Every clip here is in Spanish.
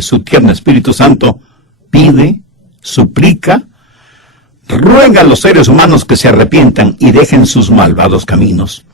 su tierno Espíritu Santo pide, suplica, ruega a los seres humanos que se arrepientan y dejen sus malvados caminos.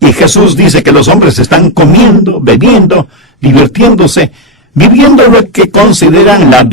Y Jesús dice que los hombres están comiendo, bebiendo, divirtiéndose, viviendo lo que consideran la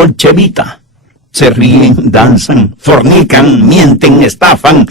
bolchevita. Se ríen, danzan, fornican, mienten, estafan,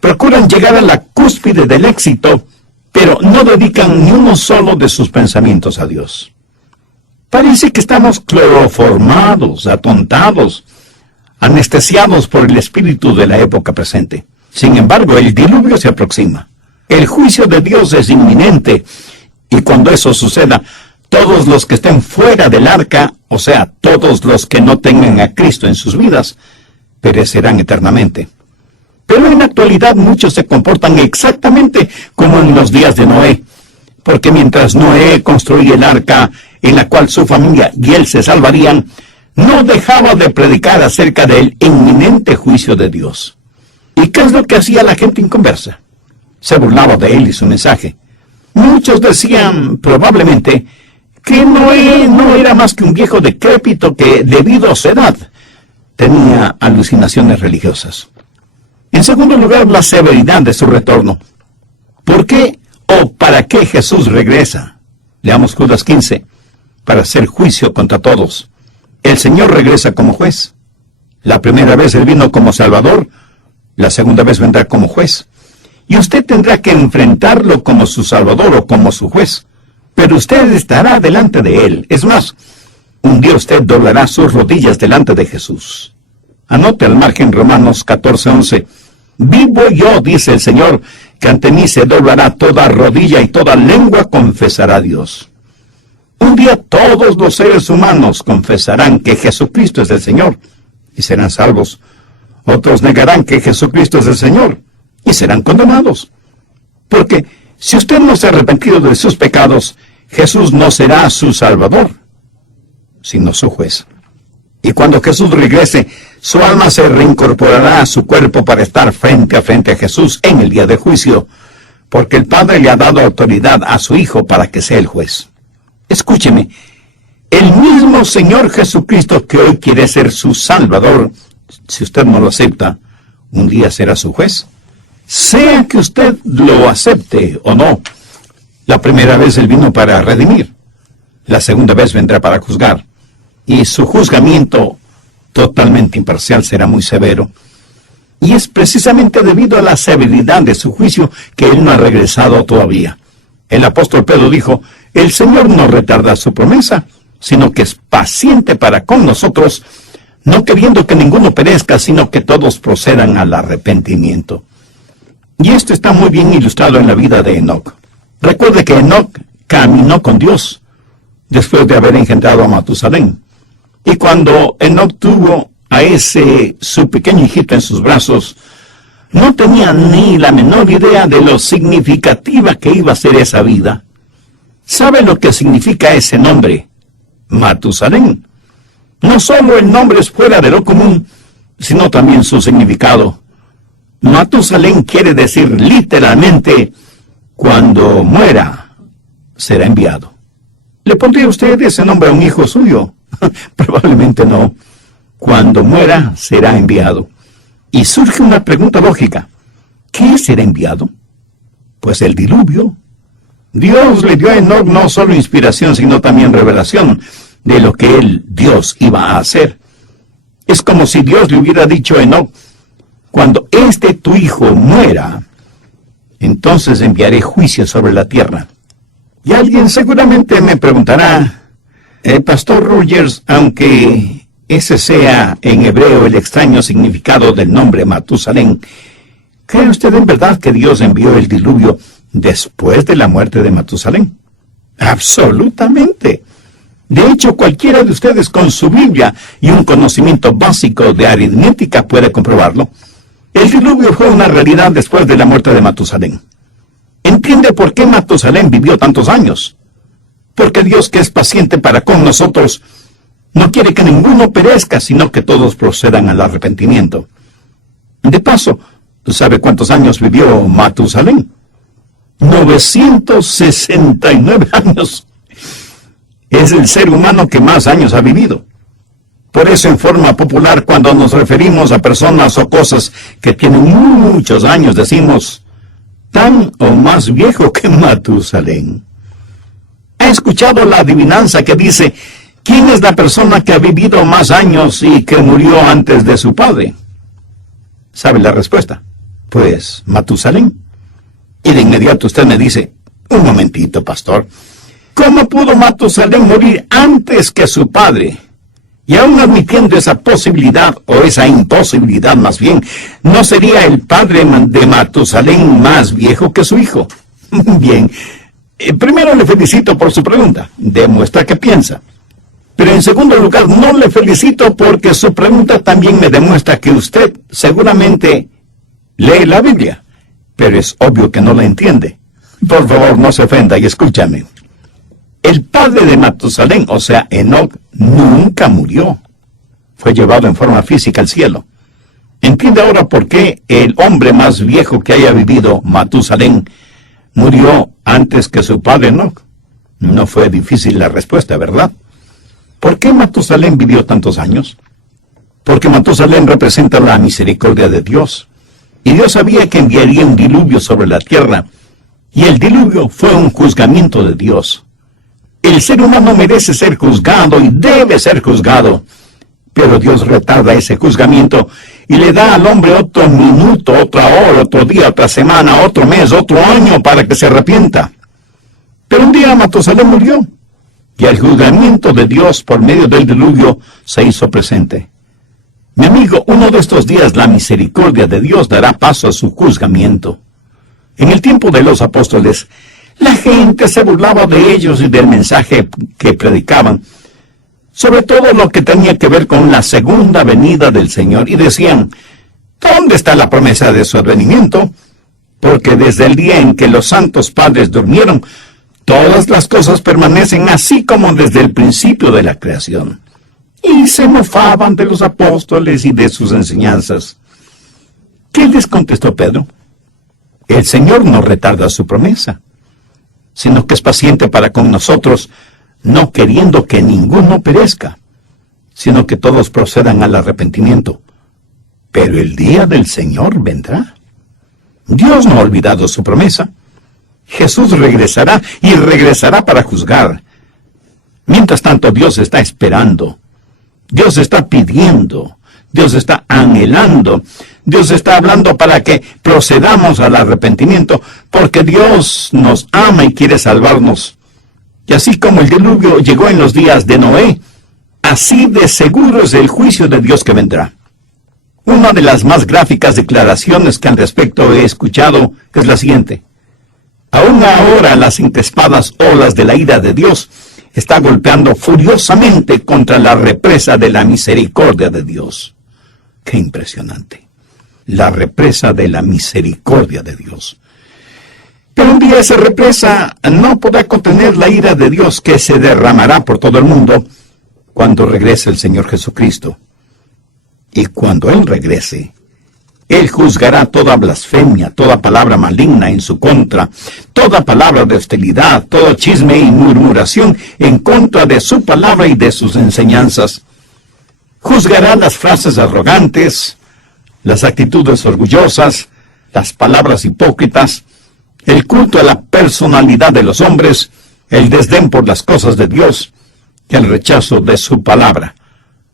procuran llegar a la cúspide del éxito, pero no dedican ni uno solo de sus pensamientos a Dios. Parece que estamos cloroformados, atontados, anestesiados por el espíritu de la época presente. Sin embargo, el diluvio se aproxima. El juicio de Dios es inminente, y cuando eso suceda, todos los que estén fuera del arca, o sea, todos los que no tengan a Cristo en sus vidas, perecerán eternamente. Pero en la actualidad muchos se comportan exactamente como en los días de Noé, porque mientras Noé construía el arca en la cual su familia y él se salvarían, no dejaba de predicar acerca del inminente juicio de Dios. ¿Y qué es lo que hacía la gente inconversa? Se burlaba de él y su mensaje. Muchos decían, probablemente, que Noé no era más que un viejo decrépito que, debido a su edad, tenía alucinaciones religiosas. En segundo lugar, la severidad de su retorno. ¿Por qué o para qué Jesús regresa? Leamos Judas 15. Para hacer juicio contra todos. El Señor regresa como juez. La primera vez Él vino como Salvador, la segunda vez vendrá como juez. Y usted tendrá que enfrentarlo como su Salvador o como su juez. Pero usted estará delante de Él. Es más, un día usted doblará sus rodillas delante de Jesús. Anote al margen Romanos 14:11. Vivo yo, dice el Señor, que ante mí se doblará toda rodilla y toda lengua confesará a Dios. Un día todos los seres humanos confesarán que Jesucristo es el Señor y serán salvos. Otros negarán que Jesucristo es el Señor y serán condenados. Porque si usted no se ha arrepentido de sus pecados, Jesús no será su Salvador, sino su juez. Y cuando Jesús regrese, su alma se reincorporará a su cuerpo para estar frente a Jesús en el día de juicio, porque el Padre le ha dado autoridad a su Hijo para que sea el juez. Escúcheme, el mismo Señor Jesucristo que hoy quiere ser su Salvador, si usted no lo acepta, un día será su juez. Sea que usted lo acepte o no, la primera vez Él vino para redimir, la segunda vez vendrá para juzgar, y su juzgamiento totalmente imparcial será muy severo. Y es precisamente debido a la severidad de su juicio que Él no ha regresado todavía. El apóstol Pedro dijo, el Señor no retarda su promesa, sino que es paciente para con nosotros, no queriendo que ninguno perezca, sino que todos procedan al arrepentimiento. Y esto está muy bien ilustrado en la vida de Enoc. Recuerde que Enoc caminó con Dios después de haber engendrado a Matusalén. Y cuando Enoc tuvo a su pequeño hijito en sus brazos, no tenía ni la menor idea de lo significativa que iba a ser esa vida. ¿Sabe lo que significa ese nombre? Matusalén. No solo el nombre es fuera de lo común, sino también su significado. Matusalén quiere decir literalmente, cuando muera, será enviado. ¿Le pondría usted ese nombre a un hijo suyo? Probablemente no. Cuando muera, será enviado. Y surge una pregunta lógica. ¿Qué será enviado? Pues el diluvio. Dios le dio a Enoc no solo inspiración, sino también revelación de lo que Dios, iba a hacer. Es como si Dios le hubiera dicho a Enoc: cuando tu hijo muera, entonces enviaré juicio sobre la tierra. Y alguien seguramente me preguntará: Pastor Rogers, aunque ese sea en hebreo el extraño significado del nombre Matusalén, ¿cree usted en verdad que Dios envió el diluvio después de la muerte de Matusalén? Absolutamente. De hecho, cualquiera de ustedes con su Biblia y un conocimiento básico de aritmética puede comprobarlo. El diluvio fue una realidad después de la muerte de Matusalén. ¿Entiende por qué Matusalén vivió tantos años? Porque Dios, que es paciente para con nosotros, no quiere que ninguno perezca, sino que todos procedan al arrepentimiento. De paso, ¿sabe cuántos años vivió Matusalén? 969 años. Es el ser humano que más años ha vivido. Por eso, en forma popular, cuando nos referimos a personas o cosas que tienen muchos años, decimos: tan o más viejo que Matusalén. ¿Ha escuchado la adivinanza que dice: ¿quién es la persona que ha vivido más años y que murió antes de su padre? ¿Sabe la respuesta? Pues Matusalén. Y de inmediato usted me dice: un momentito, pastor, ¿cómo pudo Matusalén morir antes que su padre? Y aún admitiendo esa posibilidad, o esa imposibilidad más bien, ¿no sería el padre de Matusalén más viejo que su hijo? Bien, primero le felicito por su pregunta, demuestra que piensa. Pero en segundo lugar, no le felicito porque su pregunta también me demuestra que usted seguramente lee la Biblia, pero es obvio que no la entiende. Por favor, no se ofenda y escúchame. El padre de Matusalén, o sea, Enoc, nunca murió. Fue llevado en forma física al cielo. ¿Entiende ahora por qué el hombre más viejo que haya vivido, Matusalén, murió antes que su padre Enoc? No fue difícil la respuesta, ¿verdad? ¿Por qué Matusalén vivió tantos años? Porque Matusalén representa la misericordia de Dios. Y Dios sabía que enviaría un diluvio sobre la tierra. Y el diluvio fue un juzgamiento de Dios. El ser humano merece ser juzgado y debe ser juzgado. Pero Dios retarda ese juzgamiento y le da al hombre otro minuto, otra hora, otro día, otra semana, otro mes, otro año para que se arrepienta. Pero un día Matusalén murió y el juzgamiento de Dios por medio del diluvio se hizo presente. Mi amigo, uno de estos días la misericordia de Dios dará paso a su juzgamiento. En el tiempo de los apóstoles, la gente se burlaba de ellos y del mensaje que predicaban, sobre todo lo que tenía que ver con la segunda venida del Señor, y decían: ¿dónde está la promesa de su advenimiento? Porque desde el día en que los santos padres durmieron, todas las cosas permanecen así como desde el principio de la creación. Y se mofaban de los apóstoles y de sus enseñanzas. ¿Qué les contestó Pedro? El Señor no retarda su promesa, sino que es paciente para con nosotros, no queriendo que ninguno perezca, sino que todos procedan al arrepentimiento. Pero el día del Señor vendrá. Dios no ha olvidado su promesa. Jesús regresará y regresará para juzgar. Mientras tanto, Dios está esperando. Dios está pidiendo. Dios está anhelando. Dios está hablando para que procedamos al arrepentimiento, porque Dios nos ama y quiere salvarnos. Y así como el diluvio llegó en los días de Noé, así de seguro es el juicio de Dios que vendrá. Una de las más gráficas declaraciones que al respecto he escuchado es la siguiente: aún ahora las encrespadas olas de la ira de Dios está golpeando furiosamente contra la represa de la misericordia de Dios. ¡Qué impresionante! La represa de la misericordia de Dios. Pero un día esa represa no podrá contener la ira de Dios que se derramará por todo el mundo cuando regrese el Señor Jesucristo. Y cuando Él regrese, Él juzgará toda blasfemia, toda palabra maligna en su contra, toda palabra de hostilidad, todo chisme y murmuración en contra de su palabra y de sus enseñanzas. Juzgará las frases arrogantes, las actitudes orgullosas, las palabras hipócritas, el culto a la personalidad de los hombres, el desdén por las cosas de Dios y el rechazo de su palabra.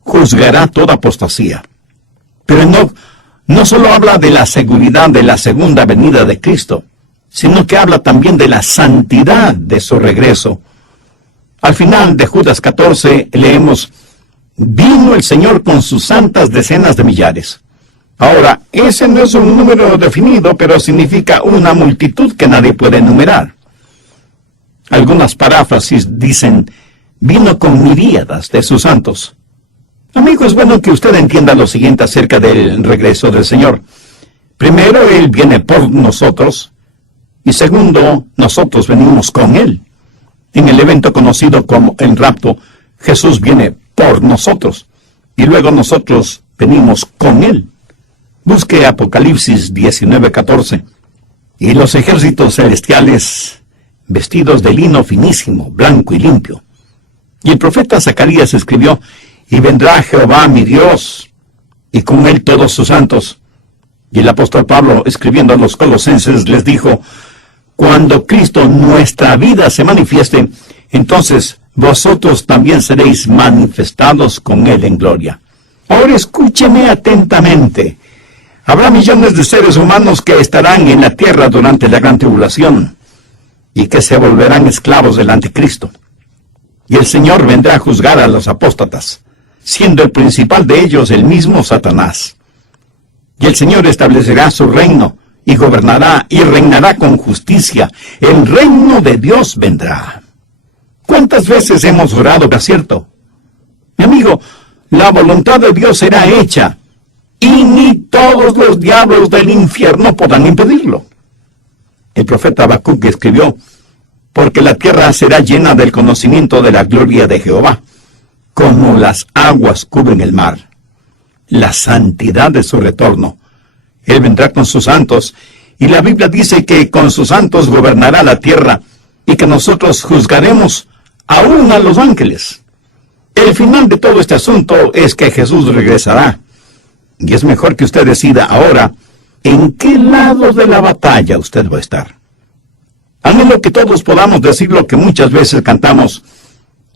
Juzgará toda apostasía. Pero no solo habla de la seguridad de la segunda venida de Cristo, sino que habla también de la santidad de su regreso. Al final de Judas 14 leemos: vino el Señor con sus santas decenas de millares. Ahora, ese no es un número definido, pero significa una multitud que nadie puede enumerar. Algunas paráfrasis dicen: vino con miríadas de sus santos. Amigo, es bueno que usted entienda lo siguiente acerca del regreso del Señor. Primero, Él viene por nosotros, y segundo, nosotros venimos con Él. En el evento conocido como el rapto, Jesús viene por nosotros, y luego nosotros venimos con Él. Busque Apocalipsis 19:14. Y los ejércitos celestiales, vestidos de lino finísimo, blanco y limpio. Y el profeta Zacarías escribió: y vendrá Jehová mi Dios, y con Él todos sus santos. Y el apóstol Pablo, escribiendo a los colosenses, les dijo: cuando Cristo nuestra vida se manifieste, entonces vosotros también seréis manifestados con Él en gloria. Ahora escúcheme atentamente. Habrá millones de seres humanos que estarán en la tierra durante la gran tribulación, y que se volverán esclavos del anticristo. Y el Señor vendrá a juzgar a los apóstatas, siendo el principal de ellos el mismo Satanás. Y el Señor establecerá su reino, y gobernará y reinará con justicia. El reino de Dios vendrá. ¿Cuántas veces hemos orado que cierto? Mi amigo, la voluntad de Dios será hecha, y ni todos los diablos del infierno podrán impedirlo. El profeta Habacuc escribió: porque la tierra será llena del conocimiento de la gloria de Jehová, como las aguas cubren el mar. La santidad de su retorno. Él vendrá con sus santos, y la Biblia dice que con sus santos gobernará la tierra, y que nosotros juzgaremos aún a los ángeles. El final de todo este asunto es que Jesús regresará, y es mejor que usted decida ahora en qué lado de la batalla usted va a estar. Anhelo que todos podamos decir lo que muchas veces cantamos: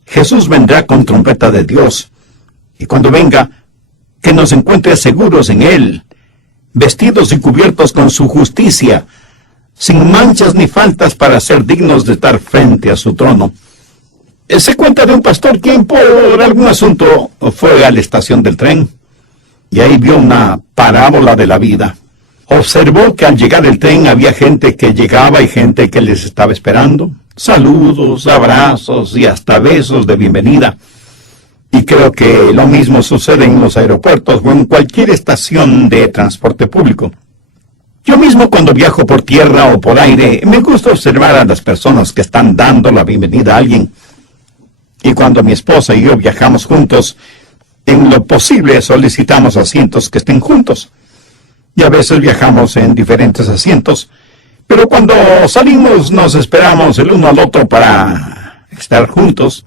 Jesús vendrá con trompeta de Dios, y cuando venga, que nos encuentre seguros en Él, vestidos y cubiertos con su justicia, sin manchas ni faltas, para ser dignos de estar frente a su trono. Se cuenta de un pastor quien por algún asunto fue a la estación del tren, y ahí vio una parábola de la vida. Observó que al llegar el tren había gente que llegaba y gente que les estaba esperando. Saludos, abrazos y hasta besos de bienvenida. Y creo que lo mismo sucede en los aeropuertos o en cualquier estación de transporte público. Yo mismo, cuando viajo por tierra o por aire, me gusta observar a las personas que están dando la bienvenida a alguien. Y cuando mi esposa y yo viajamos juntos, en lo posible solicitamos asientos que estén juntos. Y a veces viajamos en diferentes asientos, pero cuando salimos nos esperamos el uno al otro para estar juntos,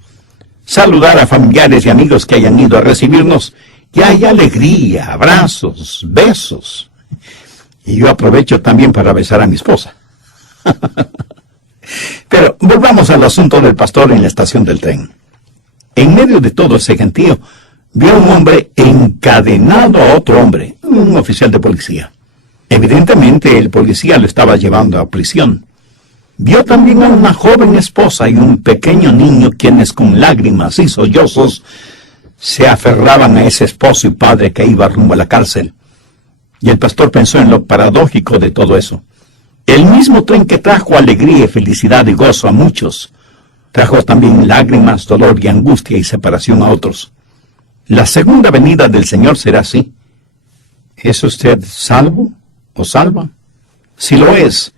saludar a familiares y amigos que hayan ido a recibirnos, y hay alegría, abrazos, besos. Y yo aprovecho también para besar a mi esposa. Pero volvamos al asunto del pastor en la estación del tren. En medio de todo ese gentío, vio a un hombre encadenado a otro hombre, un oficial de policía. Evidentemente el policía lo estaba llevando a prisión. Vio también a una joven esposa y un pequeño niño, quienes con lágrimas y sollozos se aferraban a ese esposo y padre que iba rumbo a la cárcel. Y el pastor pensó en lo paradójico de todo eso. El mismo tren que trajo alegría, felicidad y gozo a muchos, trajo también lágrimas, dolor y angustia y separación a otros. La segunda venida del Señor será así. ¿Es usted salvo o salva? Si lo es,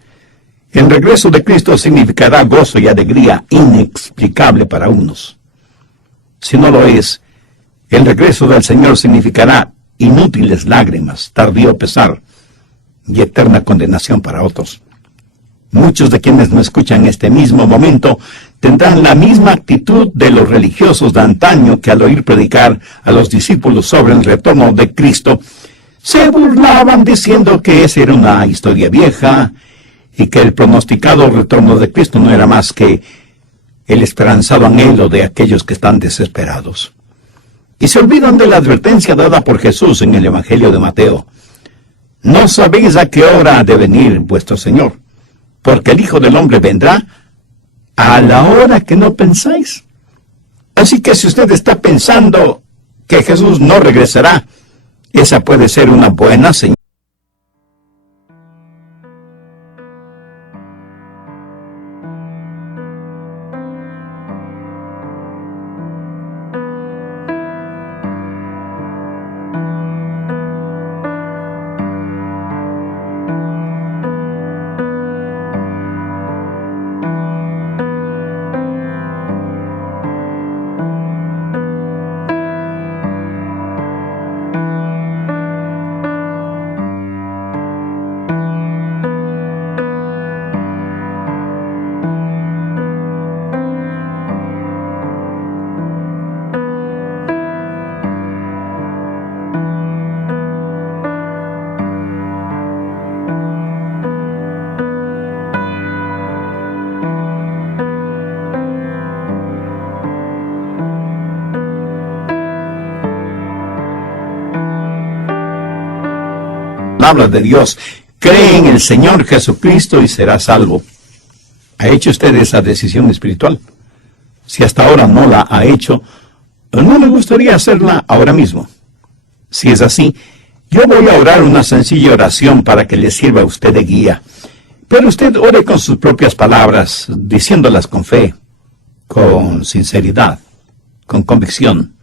el regreso de Cristo significará gozo y alegría inexplicable para unos. Si no lo es, el regreso del Señor significará inútiles lágrimas, tardío pesar y eterna condenación para otros. Muchos de quienes me escuchan en este mismo momento tendrán la misma actitud de los religiosos de antaño que al oír predicar a los discípulos sobre el retorno de Cristo, se burlaban diciendo que esa era una historia vieja y que el pronosticado retorno de Cristo no era más que el esperanzado anhelo de aquellos que están desesperados. Y se olvidan de la advertencia dada por Jesús en el Evangelio de Mateo. No sabéis a qué hora ha de venir vuestro Señor, porque el Hijo del Hombre vendrá a la hora que no pensáis. Así que si usted está pensando que Jesús no regresará, esa puede ser una buena señal. Palabra de Dios. Cree en el Señor Jesucristo y será salvo. ¿Ha hecho usted esa decisión espiritual? Si hasta ahora no la ha hecho, ¿no le gustaría hacerla ahora mismo? Si es así, yo voy a orar una sencilla oración para que le sirva a usted de guía. Pero usted ore con sus propias palabras, diciéndolas con fe, con sinceridad, con convicción.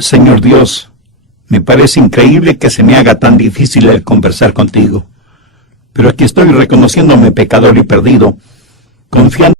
Señor Dios, me parece increíble que se me haga tan difícil el conversar contigo. Pero aquí estoy reconociéndome pecador y perdido, confiando